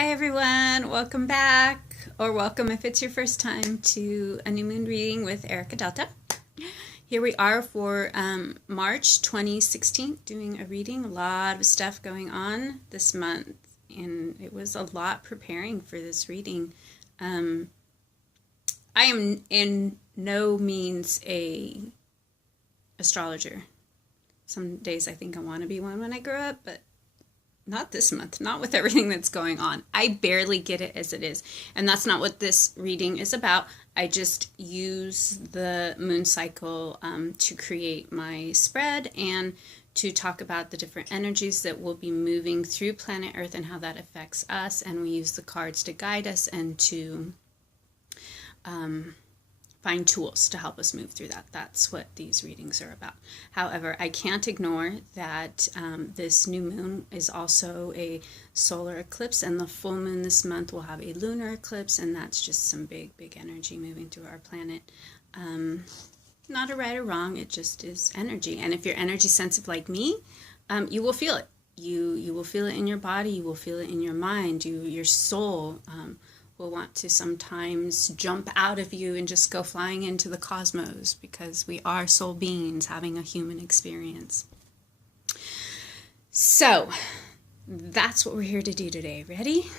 Hi everyone, welcome back, or welcome if it's your first time to a new moon reading with Erica Delta. Here we are for March 2016, doing a reading. A lot of stuff going on this month, and it was a lot preparing for this reading. I am in no means a astrologer. Some days I think I want to be one when I grow up, but not this month, not with everything that's going on. I barely get it as it is. And that's not what this reading is about. I just use the moon cycle to create my spread and to talk about the different energies that will be moving through planet Earth and how that affects us. And we use the cards to guide us and to find tools to help us move through that. That's what these readings are about. However, I can't ignore that this new moon is also a solar eclipse, and the full moon this month will have a lunar eclipse, and that's just some big energy moving through our planet. Not a right or wrong, it just is energy. And if you're energy sensitive like me, you will feel it. You will feel it in your body, you will feel it in your mind, your soul will want to sometimes jump out of you and just go flying into the cosmos, because we are soul beings having a human experience. So that's what we're here to do today. Ready?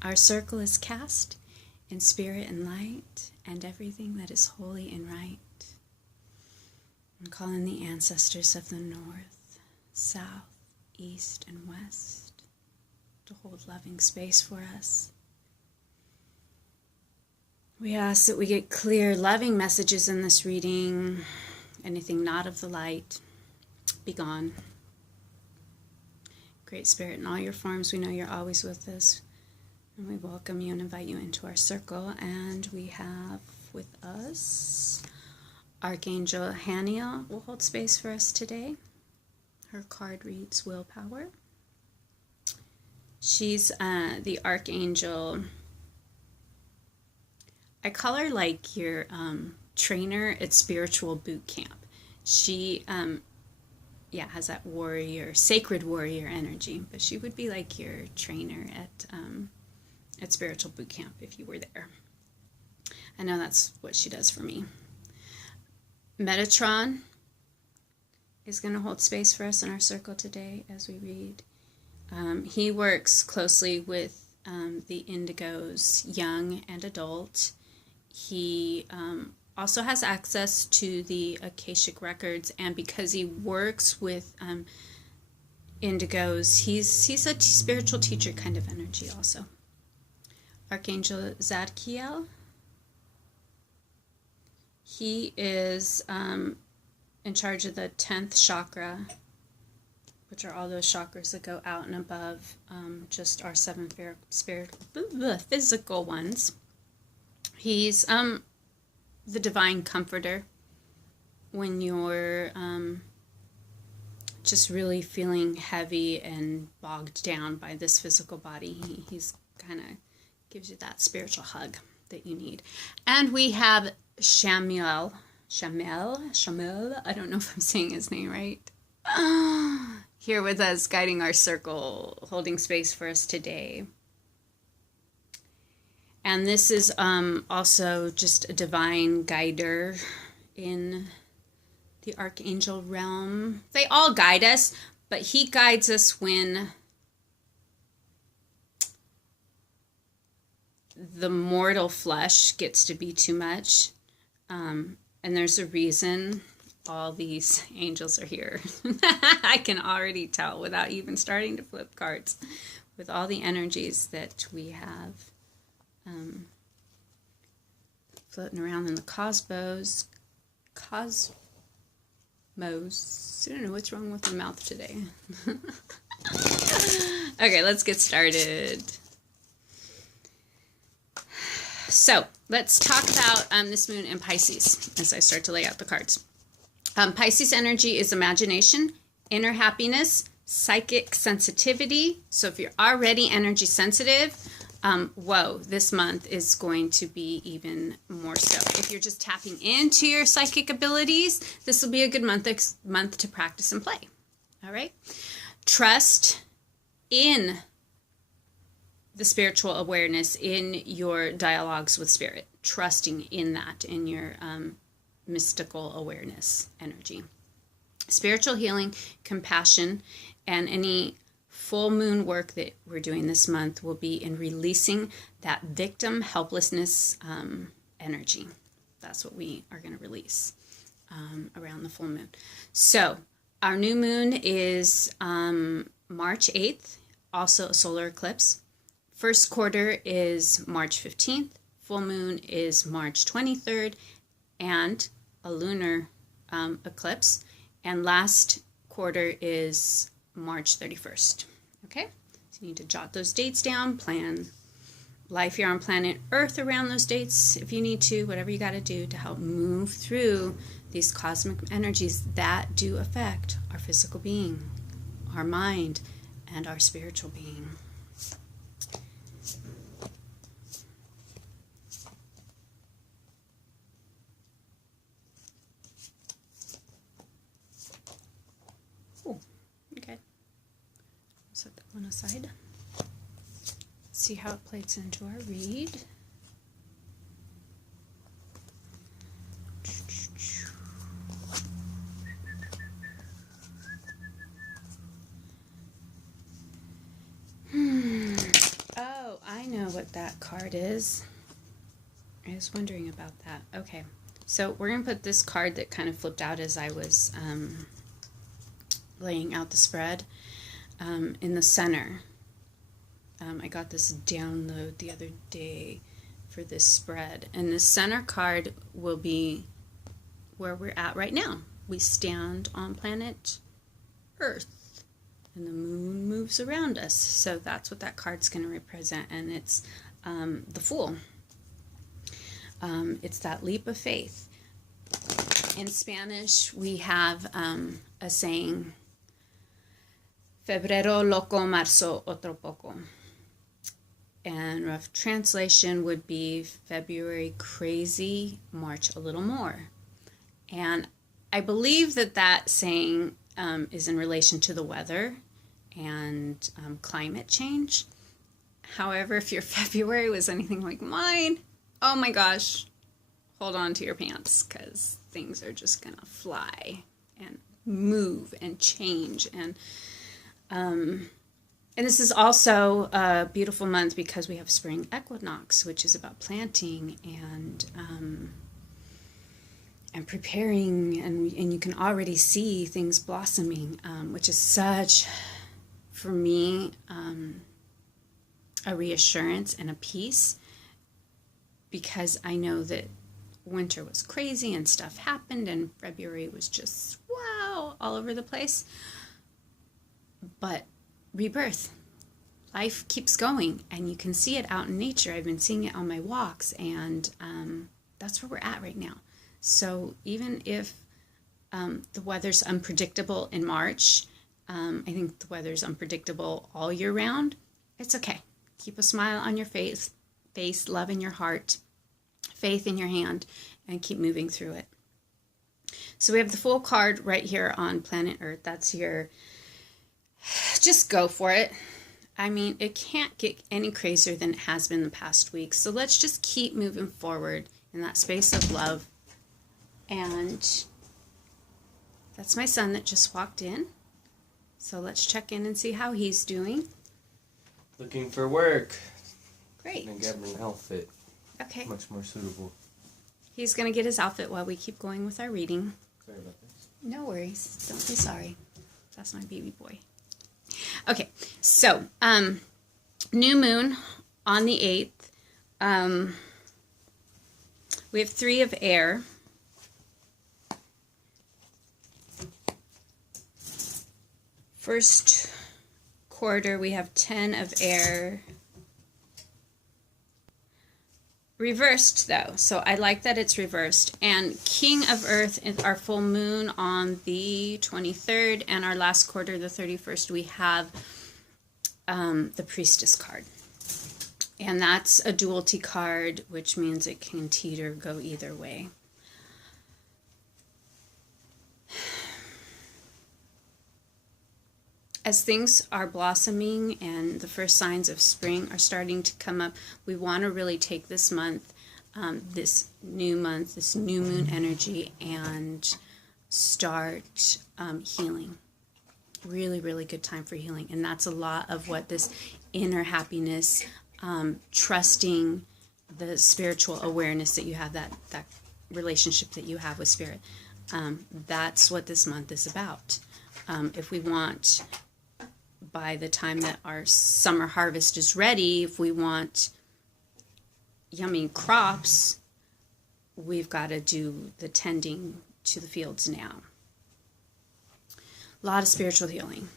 Our circle is cast in spirit and light and everything that is holy and right. I'm calling the ancestors of the north, south, east, and west to hold loving space for us. We ask that we get clear, loving messages in this reading. Anything not of the light, be gone. Great Spirit, in all your forms, we know you're always with us. And we welcome you and invite you into our circle. And we have with us Archangel Haniel will hold space for us today. Her card reads Willpower. She's the Archangel. I call her like your trainer at spiritual boot camp. She, has that warrior, sacred warrior energy, but she would be like your trainer at spiritual boot camp if you were there. I know that's what she does for me. Metatron is going to hold space for us in our circle today as we read. He works closely with the indigos, young and adult. He also has access to the Akashic records, and because he works with indigos, he's a spiritual teacher kind of energy also. Archangel Zadkiel, he is in charge of the 10th chakra, which are all those chakras that go out and above just our seven physical ones. He's the divine comforter when you're just really feeling heavy and bogged down by this physical body. He's kind of gives you that spiritual hug that you need. And we have Shamiel, I don't know if I'm saying his name right, here with us, guiding our circle, holding space for us today. And this is also just a divine guider in the archangel realm. They all guide us, but he guides us when the mortal flesh gets to be too much. And there's a reason all these angels are here. I can already tell without even starting to flip cards, with all the energies that we have floating around in the cosmos. I don't know what's wrong with my mouth today. Okay, let's get started. So let's talk about this moon in Pisces as I start to lay out the cards. Pisces energy is imagination, inner happiness, psychic sensitivity. So if you're already energy sensitive, this month is going to be even more so. If you're just tapping into your psychic abilities, this will be a good month to practice and play. All right. Trust in the spiritual awareness in your dialogues with spirit, trusting in that, in your mystical awareness energy. Spiritual healing, compassion, and any full moon work that we're doing this month will be in releasing that victim helplessness energy. That's what we are going to release around the full moon. So our new moon is March 8th, also a solar eclipse. First quarter is March 15th. Full moon is March 23rd, and a lunar eclipse. And last quarter is March 31st. Okay? So you need to jot those dates down, plan life here on planet Earth around those dates if you need to, whatever you got to do to help move through these cosmic energies that do affect our physical being, our mind, and our spiritual being. Oh, okay. Set that one aside. See how it plays into our read. Oh, I know what that card is. I was wondering about that. Okay, so we're going to put this card that kind of flipped out as I was laying out the spread in the center. I got this download the other day for this spread. And the center card will be where we're at right now. We stand on planet Earth, and the moon moves around us. So that's what that card's going to represent. And it's the Fool. It's that leap of faith. In Spanish, we have a saying, Febrero loco, marzo otro poco. And rough translation would be February crazy, March a little more. And I believe that that saying is in relation to the weather and climate change. However, if your February was anything like mine, oh my gosh, hold on to your pants, because things are just going to fly and move and change. And this is also a beautiful month because we have spring equinox, which is about planting and preparing, and you can already see things blossoming, which is such, for me, a reassurance and a peace, because I know that winter was crazy and stuff happened, and February was just, wow, all over the place. But rebirth. Life keeps going, and you can see it out in nature. I've been seeing it on my walks, and that's where we're at right now. So even if the weather's unpredictable in March, I think the weather's unpredictable all year round, it's okay. Keep a smile on your face, love in your heart, faith in your hand, and keep moving through it. So we have the Fool card right here on planet Earth. That's your... Just go for it. I mean, it can't get any crazier than it has been the past week. So let's just keep moving forward in that space of love. And that's my son that just walked in. So let's check in and see how he's doing. Looking for work. Great. And get an outfit. Okay. Much more suitable. He's going to get his outfit while we keep going with our reading. Sorry about this. No worries. Don't be sorry. That's my baby boy. Okay, so new moon on the 8th. We have 3 of air. First quarter, we have 10 of air. Reversed, though, so I like that it's reversed. And King of Earth is our full moon on the 23rd, and our last quarter, the 31st, we have the Priestess card. And that's a duality card, which means it can teeter, go either way. as things are blossoming and the first signs of spring are starting to come up, we want to really take this month, this new moon energy, and start healing. Really, really good time for healing. And that's a lot of what this inner happiness, trusting the spiritual awareness that you have, that relationship that you have with spirit. That's what this month is about. If we want, by the time that our summer harvest is ready, if we want yummy crops, we've got to do the tending to the fields now. A lot of spiritual healing.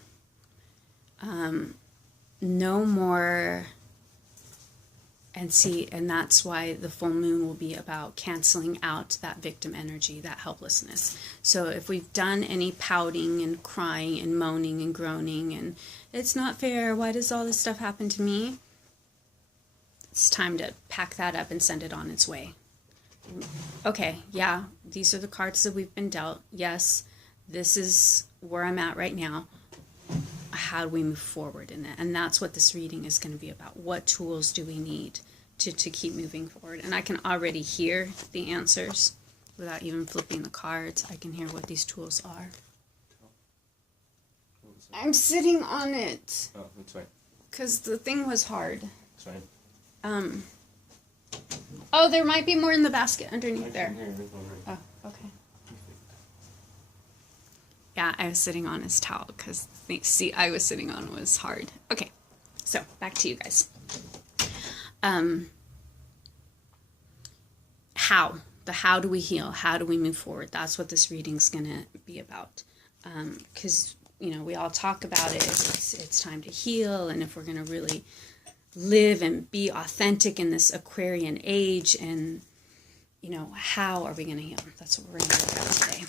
No more, and that's why the full moon will be about canceling out that victim energy, that helplessness. So if we've done any pouting and crying and moaning and groaning and it's not fair, why does all this stuff happen to me? It's time to pack that up and send it on its way. Okay, yeah, these are the cards that we've been dealt. Yes, this is where I'm at right now. How do we move forward in it? And that's what this reading is going to be about. What tools do we need to keep moving forward? And I can already hear the answers without even flipping the cards. I can hear what these tools are. I'm sitting on it. Oh, that's fine. Because the thing was hard. That's fine. Oh, there might be more in the basket underneath there. Oh, okay. Yeah, I was sitting on his towel because the seat I was sitting on was hard. Okay, so back to you guys. How do we heal? How do we move forward? That's what this reading's going to be about. Because, we all talk about it. It's time to heal. And if we're going to really live and be authentic in this Aquarian age, and, how are we going to heal? That's what we're going to look at today.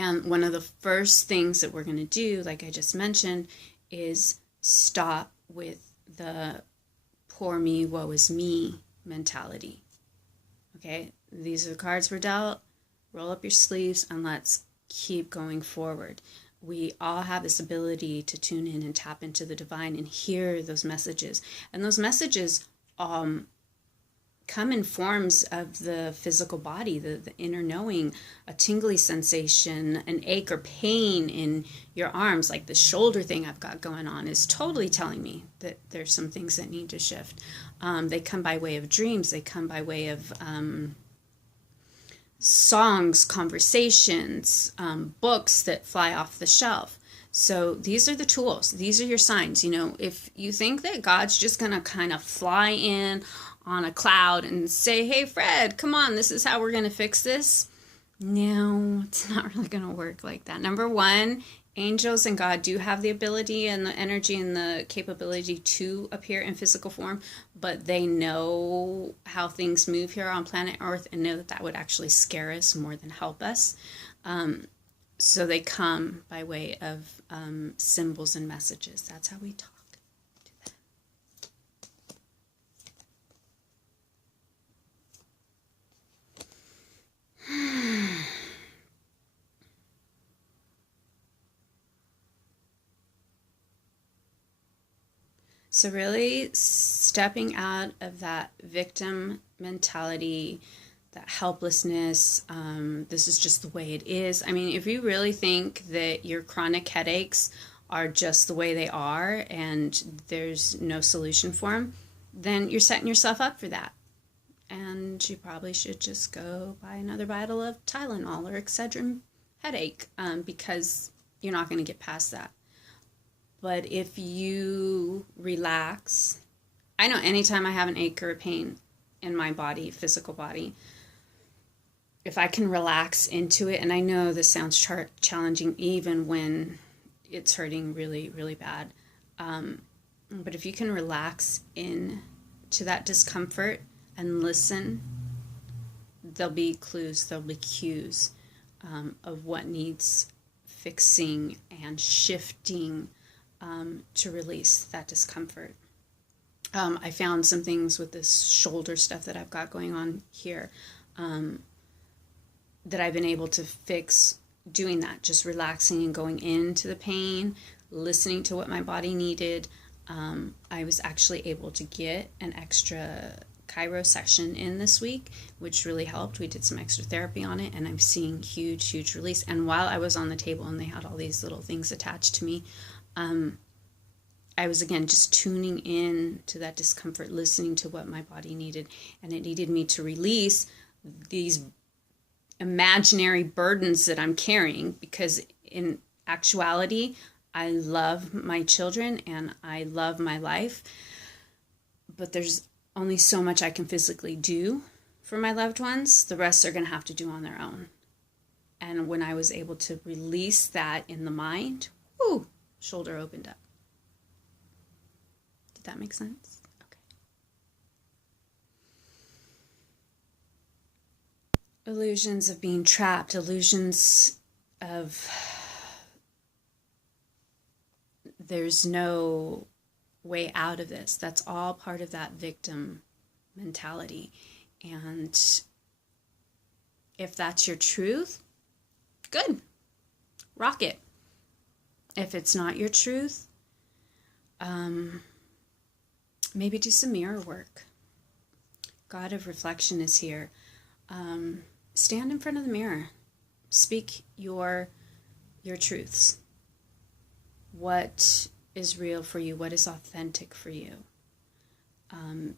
And one of the first things that we're going to do, like I just mentioned, is stop with the poor me, woe is me mentality. Okay, these are the cards we're dealt. Roll up your sleeves and let's keep going forward. We all have this ability to tune in and tap into the divine and hear those messages. And those messages come in forms of the physical body, the inner knowing, a tingly sensation, an ache or pain in your arms, like the shoulder thing I've got going on is totally telling me that there's some things that need to shift. They come by way of dreams. They come by way of songs, conversations, books that fly off the shelf. So these are the tools. These are your signs. If you think that God's just going to kind of fly in on a cloud and say, hey, Fred, come on, this is how we're going to fix this. No, it's not really going to work like that. Number one, angels and God do have the ability and the energy and the capability to appear in physical form, but they know how things move here on planet Earth and know that would actually scare us more than help us. So they come by way of symbols and messages. That's how we talk. So really stepping out of that victim mentality, that helplessness, this is just the way it is. I mean, if you really think that your chronic headaches are just the way they are and there's no solution for them, then you're setting yourself up for that. And you probably should just go buy another bottle of Tylenol or Excedrin headache because you're not going to get past that. But if you relax, I know anytime I have an ache or a pain in my body, physical body, if I can relax into it, and I know this sounds challenging even when it's hurting really, really bad, but if you can relax into that discomfort and listen, there'll be clues, there'll be cues of what needs fixing and shifting to release that discomfort. I found some things with this shoulder stuff that I've got going on here that I've been able to fix doing that, just relaxing and going into the pain, listening to what my body needed. I was actually able to get an extra Chiro session in this week, which really helped. We did some extra therapy on it, and I'm seeing huge release. And while I was on the table and they had all these little things attached to me, I was again just tuning in to that discomfort, listening to what my body needed, and it needed me to release these imaginary burdens that I'm carrying, because in actuality, I love my children and I love my life, but there's only so much I can physically do for my loved ones. The rest are going to have to do on their own. And when I was able to release that in the mind, whoo, shoulder opened up. Did that make sense? Okay. Illusions of being trapped, illusions of there's no way out of this. That's all part of that victim mentality. And if that's your truth, good. Rock it. If it's not your truth, maybe do some mirror work. God of reflection is here. Stand in front of the mirror. Speak your truths. What is real for you? What is authentic for you?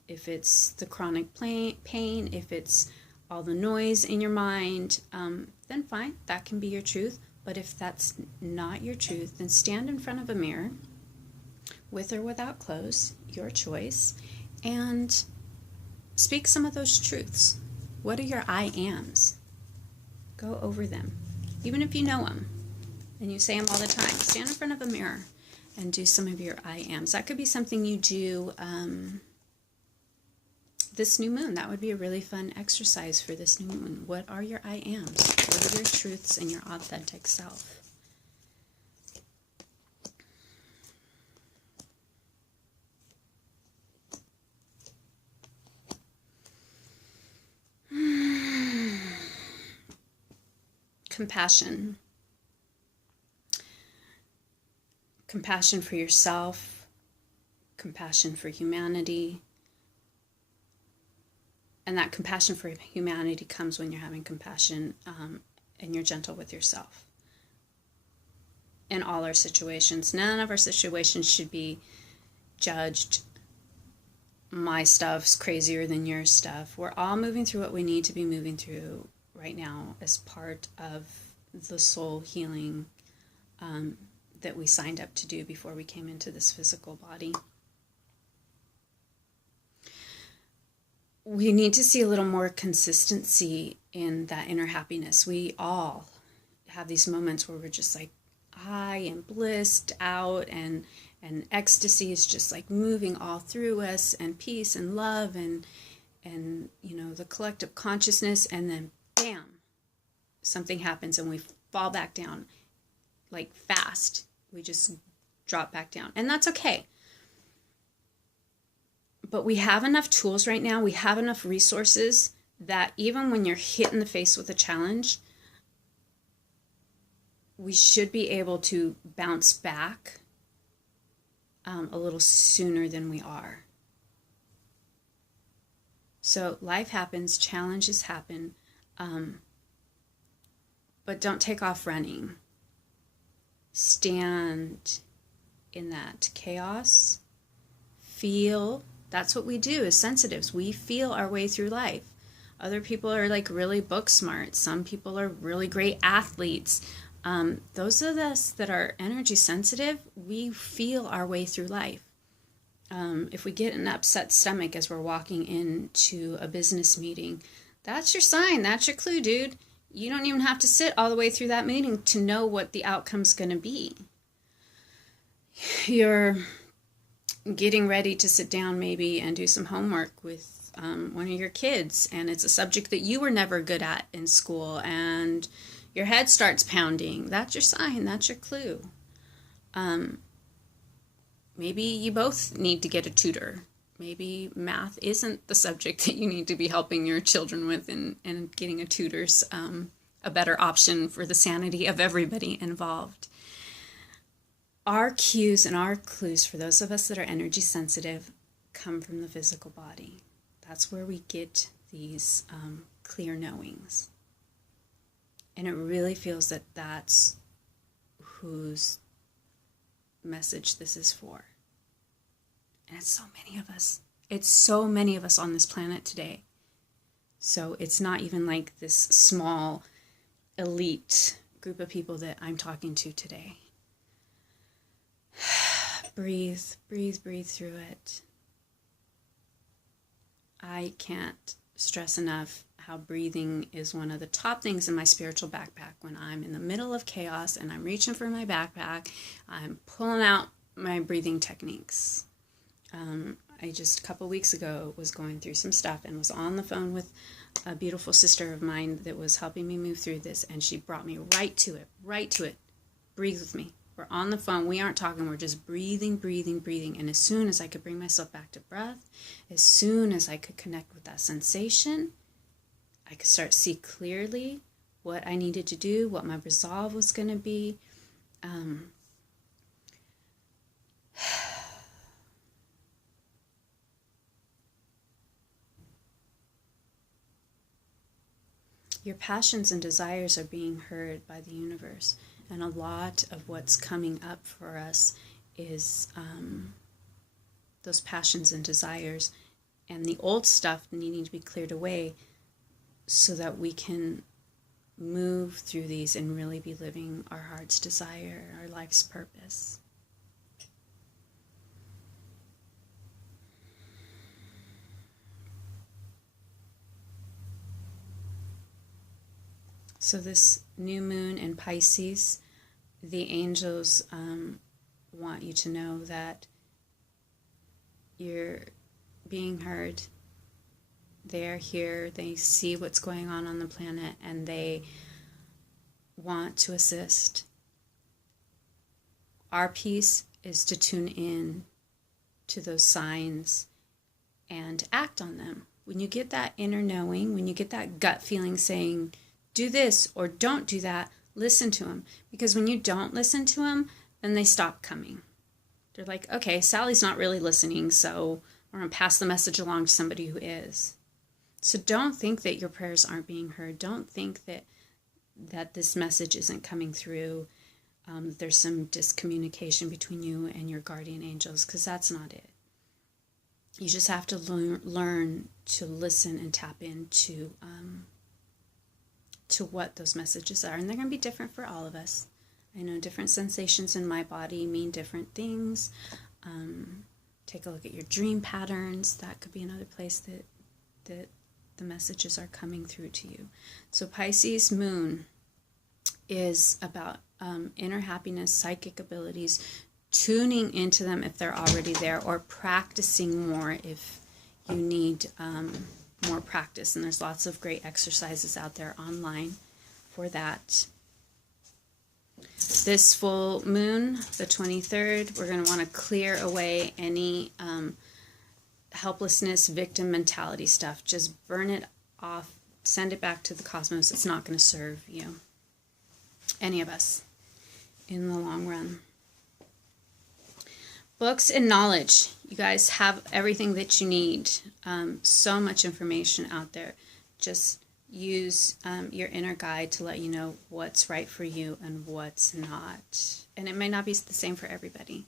If it's the chronic pain, if it's all the noise in your mind, then fine, that can be your truth. But if that's not your truth, then stand in front of a mirror, with or without clothes, your choice, and speak some of those truths. What are your I ams? Go over them. Even if you know them and you say them all the time, stand in front of a mirror and do some of your I ams. That could be something you do this new moon. That would be a really fun exercise for this new moon. What are your I ams? What are your truths and your authentic self? Compassion. Compassion for yourself, compassion for humanity. And that compassion for humanity comes when you're having compassion and you're gentle with yourself. In all our situations, none of our situations should be judged. My stuff's crazier than your stuff. We're all moving through what we need to be moving through right now as part of the soul healing that we signed up to do before we came into this physical body. We need to see a little more consistency in that inner happiness. We all have these moments where we're just like high and blissed out, and ecstasy is just like moving all through us, and peace and love and you know, the collective consciousness, and then bam, something happens and we fall back down like fast. We just drop back down, and that's okay. But we have enough tools right now, we have enough resources that even when you're hit in the face with a challenge, we should be able to bounce back a little sooner than we are. So life happens, challenges happen, but don't take off running. Stand in that chaos. Feel. That's what we do as sensitives. We feel our way through life. Other people are like really book smart. Some people are really great athletes. Those of us that are energy sensitive, we feel our way through life. If we get an upset stomach as we're walking into a business meeting, that's your sign. That's your clue, dude. You don't even have to sit all the way through that meeting to know what the outcome's going to be. You're getting ready to sit down maybe and do some homework with one of your kids, and it's a subject that you were never good at in school, and your head starts pounding. That's your sign. That's your clue. Maybe you both need to get a tutor. Maybe math isn't the subject that you need to be helping your children with, and getting a tutor's a better option for the sanity of everybody involved. our cues and our clues for those of us that are energy sensitive come from the physical body. That's where we get these clear knowings. And it really feels that that's whose message this is for. And it's so many of us. It's so many of us on this planet today. So it's not even like this small elite group of people that I'm talking to today. Breathe, breathe, breathe through it. I can't stress enough how breathing is one of the top things in my spiritual backpack. When I'm in the middle of chaos and I'm reaching for my backpack, I'm pulling out my breathing techniques. I just a couple weeks ago was going through some stuff and was on the phone with a beautiful sister of mine that was helping me move through this, and she brought me right to it. Breathe with me. We're on the phone. We aren't talking. We're just breathing, breathing, breathing. And as soon as I could bring myself back to breath, as soon as I could connect with that sensation, I could start to see clearly what I needed to do, what my resolve was going to be. Your passions and desires are being heard by the universe. And a lot of what's coming up for us is those passions and desires and the old stuff needing to be cleared away so that we can move through these and really be living our heart's desire, our life's purpose. So this new moon in Pisces, the angels want you to know that you're being heard. They're here. They see what's going on the planet, and they want to assist. Our piece is to tune in to those signs and act on them. When you get that inner knowing, when you get that gut feeling saying, do this or don't do that, listen to them. Because when you don't listen to them, then they stop coming. They're like, okay, Sally's not really listening, so we're going to pass the message along to somebody who is. So don't think that your prayers aren't being heard. Don't think that this message isn't coming through. There's some discommunication between you and your guardian angels, because that's not it. You just have to learn to listen and tap into to what those messages are. And they're going to be different for all of us. I know different sensations in my body mean different things. Take a look at your dream patterns. That could be another place that the messages are coming through to you. So Pisces moon is about inner happiness, psychic abilities, tuning into them if they're already there, or practicing more if you need more practice. And there's lots of great exercises out there online for that. This full moon, the 23rd, we're going to want to clear away any helplessness, victim mentality stuff. Just burn it off, send it back to the cosmos. It's not going to serve you, any of us, in the long run. Books and knowledge. You guys have everything that you need. So much information out there. Just use your inner guide to let you know what's right for you and what's not. And it may not be the same for everybody.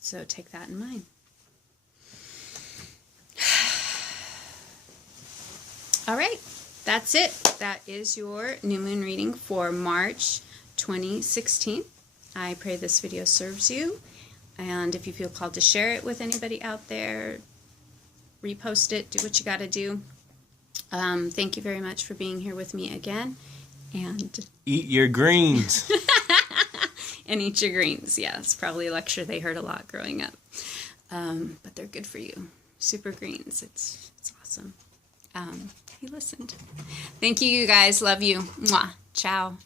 So take that in mind. All right, that's it. That is your new moon reading for March 2016. I pray this video serves you. And if you feel called to share it with anybody out there, repost it, do what you got to do. Thank you very much for being here with me again. And eat your greens. And eat your greens. Yeah, it's probably a lecture they heard a lot growing up. But they're good for you. Super greens. It's awesome. He listened. Thank you, you guys. Love you. Mwah. Ciao.